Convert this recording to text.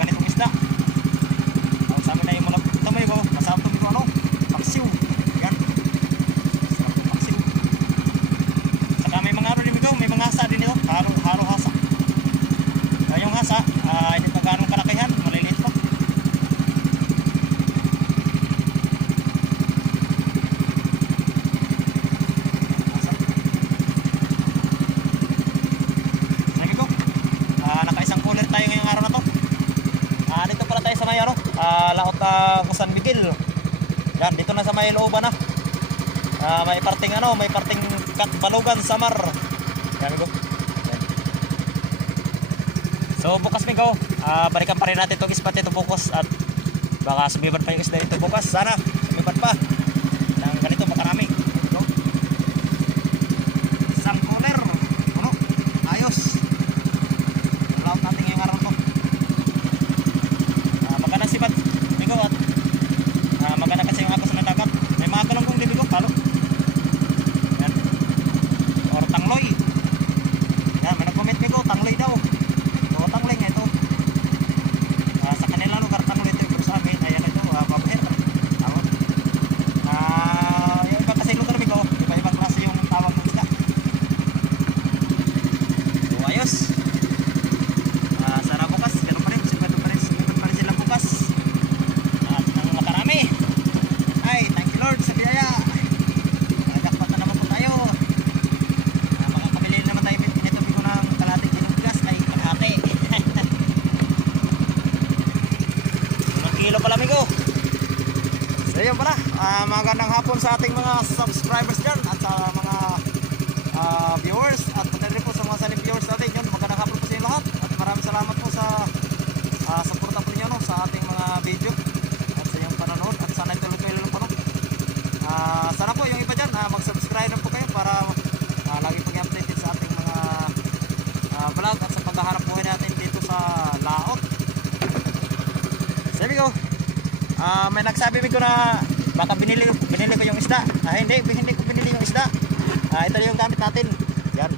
ganitong isda. Ang sabi na yung mga tamay ko, masarap ito ano, paksiw. Yan. Masarap ito paksiw. Saka may mga ano din ito, may mga hasa din ito, haro hasa. Yung hasa, hindi pa ganong kalakihan, maliliit pa. Nakaisang cooler tayo ngayong araw na to. Dito pala tayo sa may laot San Miguel. Yan, dito na sa may looban na. May parting Katbalugan, Samar. Yan amigo. Yan. So bukas amigo, balikan pa rin natin itong ispat ito bukas at baka sumibat pa yung isda ito bukas. Sana sumibat pa ng ganito makarami. Isang cooler. Ano? Ayos. Laot natin ngayong araw to. Maganda sibat bigo at maganda kasi yung agos ng dagat. May mga galonggong din bigo, palo. Yan. Or tangloy. Yan, may nag-comment bigo, tangloy daw. So tangloy nga ito. Sa kanila lugar tangloy ito, pero sa amin ayan ito, babaher. Tawag. Yung iba kasi lugar bigo, iba-ibang klase yung tawag ng isda. So ayos. Sana bukas, ganun pa rin sila bukas at nang makarami. Ay, thank you Lord sa biyaya. Jackpot na naman po tayo. Makakabili naman tayo nito bigo ng kalating kilong bigas ay kalahati. 1 kilo pala amigo. So yun pala, magandang hapon sa ating mga subscribers dyan at sa mga viewers at pati rin po sa mga silent viewers natin. Yun, magandang hapon po sa inyo lahat at maraming salamat po sa suporta po niyo sa ating mga video at sa iyong panonood at sana ituloy kayo lang po. Sana po yung iba dyan mag-subscribe na po kayo para lagi pong updated sa ating mga vlog at sa paghahanap buhay natin dito sa laot. Sabi ko, may nagsabi ko na baka binili ko yung isda. Hindi ko binili yung isda. Ito yung gamit natin. Yan.